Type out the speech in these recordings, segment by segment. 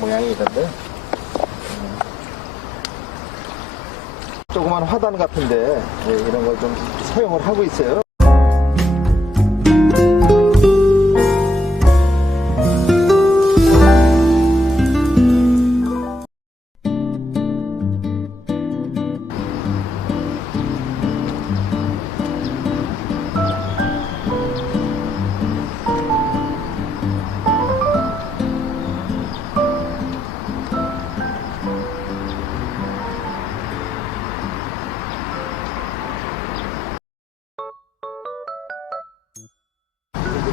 모양이던데 조그만 화단 같은데 이런 걸 좀 사용을 하고 있어요.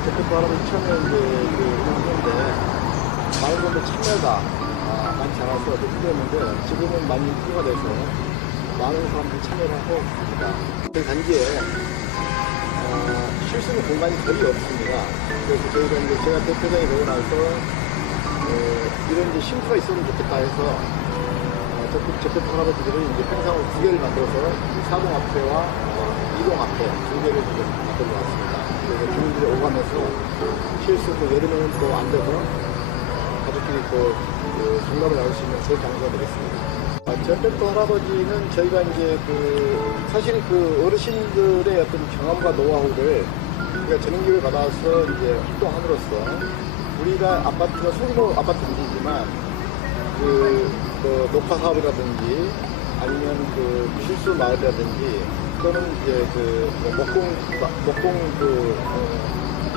적극바람을 처음에 이제 했는데 많은 분들 참여가 많지 않아서 힘들었는데 지금은 많이 인기가 돼서 많은 사람들이 참여를 하고 있습니다. 저희 단지에 쉴 수 있는 공간이 거의 없습니다. 그래서 저희가 이제 제가 대표장이 되고 나서 이런 이제 쉼터가 있으면 좋겠다 해서 적극 할아버지들이 이제 평상을 두 개를 만들어서 사동 앞에와 이동 앞에 두 개를 만들어 놨습니다. 그래서 주민들이 오가면서 쉴 수 있고 여름에는 또 안 돼서 가족끼리 또 정답을 나올 수 있는 좋은 장소가 되겠습니다. 전백도 할아버지는 저희가 이제 사실 어르신들의 어떤 경험과 노하우를 우리가 전용기를 받아서 이제 활동함으로써 우리가 아파트가 소규모 아파트 단지이지만 녹화 사업이라든지 아니면 실수 마을이라든지 또는 이제 목공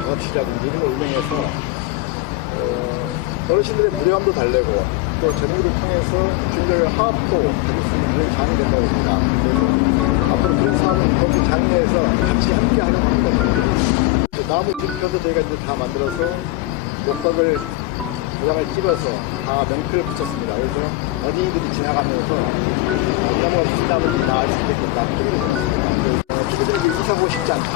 영업실이라든지 이런 걸 운영해서 어르신들의 무료함도 달래고 또 전기를 통해서 주민들의 화합도 가질 수 있는 그런 장이 된다고 봅니다. 그래서 앞으로 그런 사업을 거기 장내에서 같이 함께 하려고 합니다. 나무 뒤편도 저희가 이제 다 만들어서 목박을 도장을 찍어서 다 명패를 붙였습니다. 그래서 어린이들이 지나가면서 나무가 무슨 나무인지 다 알 수 있게끔 표기를 해놨습니다. 주민들이 이사 가고 싶지 않다,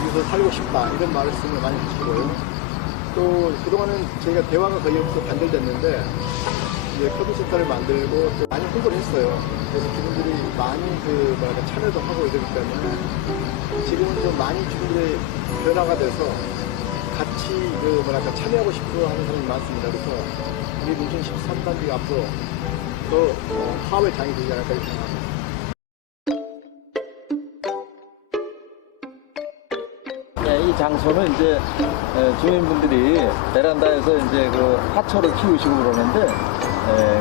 여기서 살고 싶다 이런 말씀을 많이 하시고요. 또 그동안은 저희가 대화가 거의 없어 단절됐는데 이제 커뮤니티를 만들고 또 많이 홍보를 했어요. 그래서 주민들이 많이 참여도 하고 이러기 때문에 지금은 좀 많이 주민들의 변화가 돼서 같이 참여하고 싶어 하는 사람이 많습니다. 그래서 우리 문천 13단지가 앞으로 더 화합의 장이 되지 않을까 이렇게 생각합니다. 이 장소는 이제 주민분들이 베란다에서 이제 화초를 키우시고 그러는데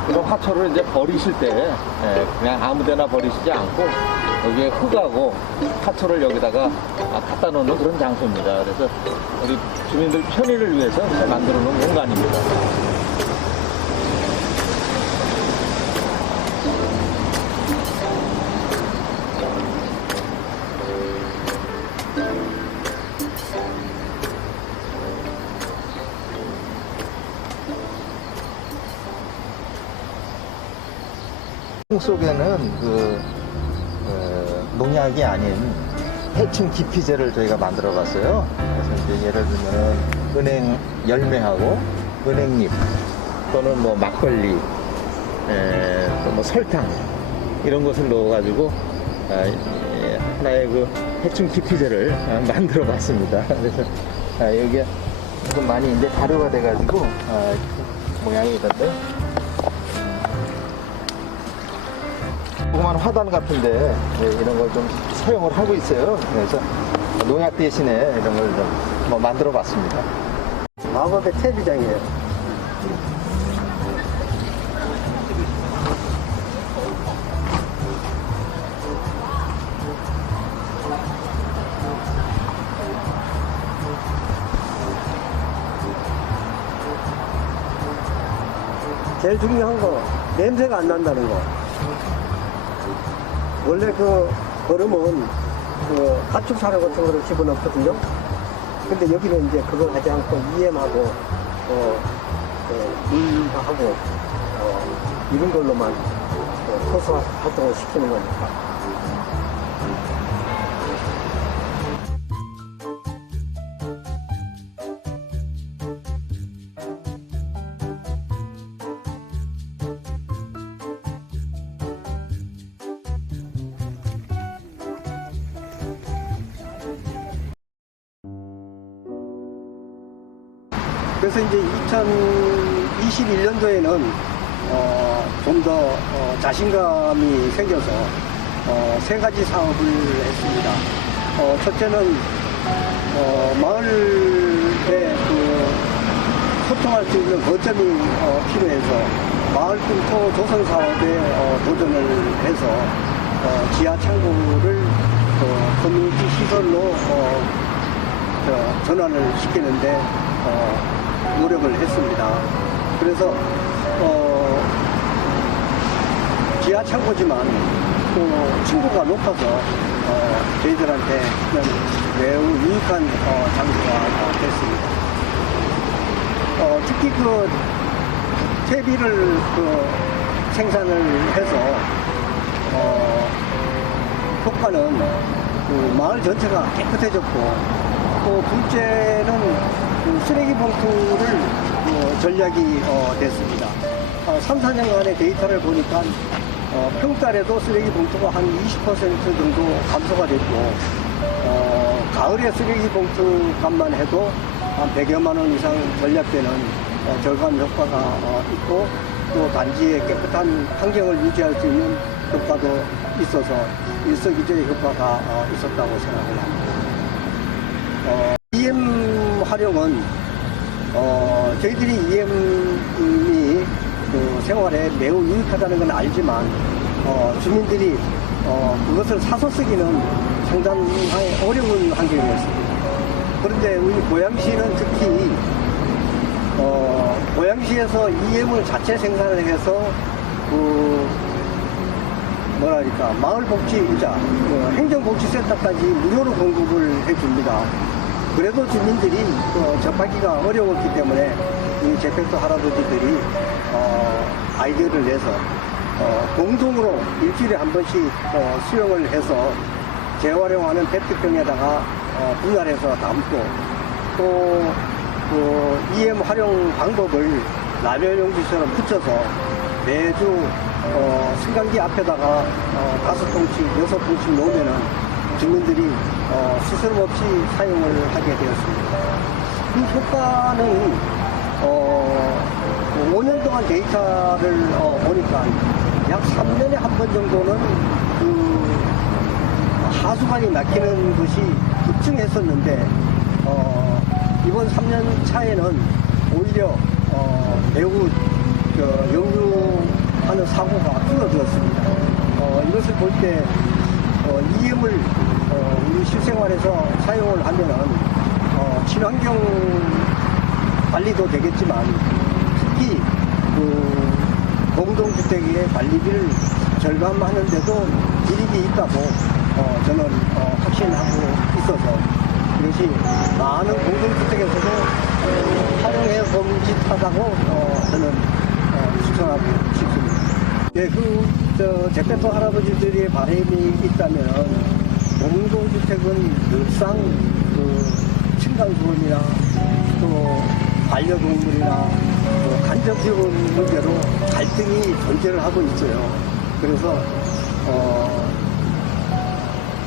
그런 화초를 이제 버리실 때 그냥 아무데나 버리시지 않고 여기에 흙하고 화초를 여기다가 갖다 놓는 그런 장소입니다. 그래서 우리 주민들 편의를 위해서 만들어 놓은 공간입니다. 속에는 농약이 아닌 해충 기피제를 저희가 만들어 봤어요. 그래서 이제 예를 들면 은행 열매하고 은행잎 또는 뭐 막걸리 또 뭐 설탕 이런 것을 넣어가지고 하나의 해충 기피제를 만들어 봤습니다. 그래서 여기에 좀 많이 이제 발효가 돼가지고 모양이 이런데 조그만 화단 같은데 이런 걸 좀 사용을 하고 있어요. 그래서 농약 대신에 이런 걸 좀 만들어 봤습니다. 마법의 텔비장이에요. 제일 중요한 거 냄새가 안 난다는 거. 원래 얼음은 가축사료 같은 거를 집어넣거든요. 근데 여기는 이제 그걸 하지 않고 EM하고 물하고 이런 걸로만 호수 활동을 시키는 거니까. 그래서 이제 21년도에는 좀 더 자신감이 생겨서 세 가지 사업을 했습니다. 첫째는 마을에 소통할 수 있는 거점이 필요해서 마을 분토 조성 사업에 도전을 해서 지하 창고를 커뮤니티 시설로 전환을 시키는데 노력을 했습니다. 그래서 지하 창고지만 또 층고가 높아서 저희들한테는 매우 유익한 장소가 됐습니다. 특히 퇴비를 생산을 해서 효과는 마을 전체가 깨끗해졌고, 또 둘째는 쓰레기 봉투를 전략이 됐습니다. 3, 4년간의 데이터를 보니까 평달에도 쓰레기 봉투가 한 20% 정도 감소가 됐고, 가을에 쓰레기 봉투 값만 해도 한 100여만 원 이상 절약되는 절감 효과가 있고, 또 단지의 깨끗한 환경을 유지할 수 있는 효과도 있어서 일석이조의 효과가 있었다고 생각을 합니다. EM 활용은 저희들이 EM이 생활에 매우 유익하다는 건 알지만 주민들이 그것을 사서 쓰기는 상당히 어려운 환경이었습니다. 그런데 우리 고양시는 특히 고양시에서 EM을 자체 생산을 해서 마을복지이자 행정복지센터까지 무료로 공급을 해줍니다. 그래도 주민들이 접하기가 어려웠기 때문에 이 제페토 할아버지들이 아이디어를 내서 공동으로 일주일에 한 번씩 수영을 해서 재활용하는 페트병에다가 분할해서 담고, 또 EM 활용 방법을 라면 용지처럼 붙여서 매주 승강기 앞에다가 5통씩, 6통씩 놓으면은 주민들이 스스럼 없이 사용을 하게 되었습니다. 이 효과는 5년 동안 데이터를 보니까 약 3년에 한 번 정도는 하수관이 막히는 것이 급증했었는데, 이번 3년 차에는 오히려 매우 역류하는 사고가 줄어들었습니다. 이것을 볼 때 EM을 우리 실생활에서 사용을 하면은 친환경 관리도 되겠지만, 특히 공동주택의 관리비를 절감하는데도 이익이 있다고 저는 확신하고 있어서, 이것이 많은 공동주택에서도 활용해 봄직하다고 저는 추천하고 싶습니다. 네, 제페토 할아버지들의 바람이 있다면 공동주택은 늘상 층간소음이나 또 반려동물이나 간접지원 문제로 갈등이 존재를 하고 있어요. 그래서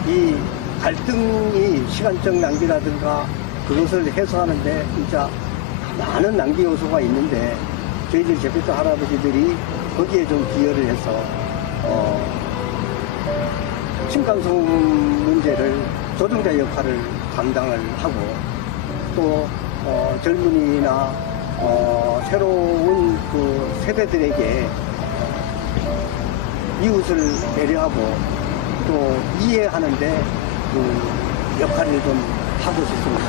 이 갈등이 시간적 낭비라든가 그것을 해소하는데 진짜 많은 낭비 요소가 있는데, 저희들 제페토 할아버지들이 거기에 좀 기여를 해서 층간소음 문제를 조정자 역할을 감당을 하고, 또 젊은이나 새로운 세대들에게 이웃을 배려하고 또 이해하는데 역할을 좀 하고 싶습니다.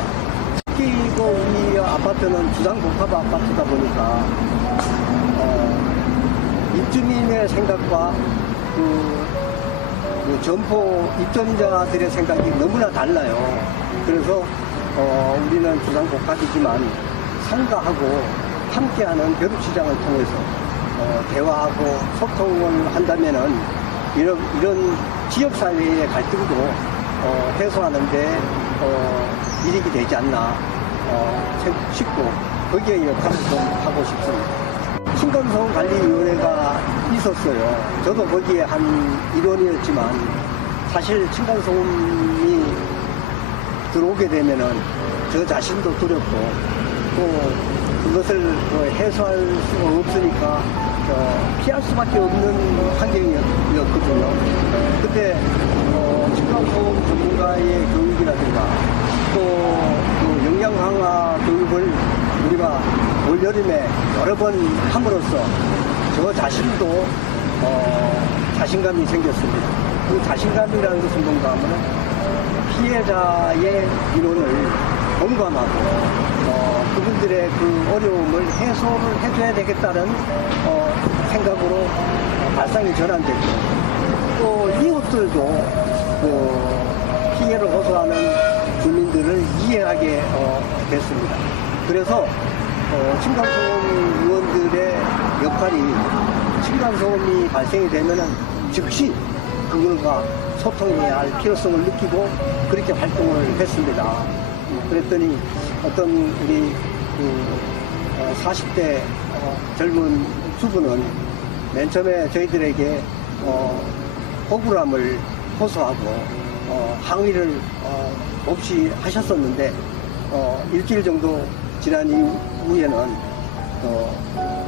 특히 우리 아파트는 주상복합 아파트다 보니까 입주민의 생각과 점포 입점자들의 생각이 너무나 달라요. 그래서 우리는 주상복합이지만 상가하고 함께하는 벼룩시장을 통해서 대화하고 소통을 한다면은 이런 지역사회의 갈등도 해소하는데 이익이 되지 않나 싶고, 거기에 역할을 좀 하고 싶습니다. 층간소음관리위원회가 있었어요. 저도 거기에 한 일원이었지만, 사실 층간소음이 들어오게 되면은 저 자신도 두렵고, 또 그것을 해소할 수가 없으니까 피할 수밖에 없는 환경이었거든요. 근데 층간소음 전문가의 교육이라든가 또 영양 강화 교육을 우리가 올 여름에 여러 번 함으로써 저 자신도 자신감이 생겼습니다. 그 자신감이라는 것은 뭔가 하면 피해자의 민원을 공감하고 그분들의 그 어려움을 해소를 해줘야 되겠다는 생각으로 발상이 전환되고 또 이웃들도 그 피해를 호소하는 주민들을 이해하게 됐습니다. 그래서 층간소음 의원들의 역할이 층간소음이 발생이 되면은 즉시 그들과 소통해야 할 필요성을 느끼고 그렇게 활동을 했습니다. 그랬더니 어떤 우리 40대 젊은 주부는 맨 처음에 저희들에게 억울함을 호소하고 항의를 없이 하셨었는데 일주일 정도 지난 이후에는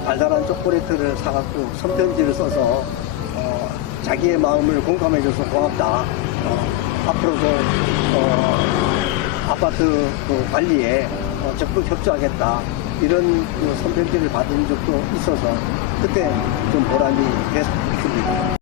달달한 초콜릿을 사갖고 손편지를 써서 자기의 마음을 공감해줘서 고맙다. 앞으로도 아파트 관리에 적극 협조하겠다. 이런 손편지를 받은 적도 있어서 그때 좀 보람이 됐습니다.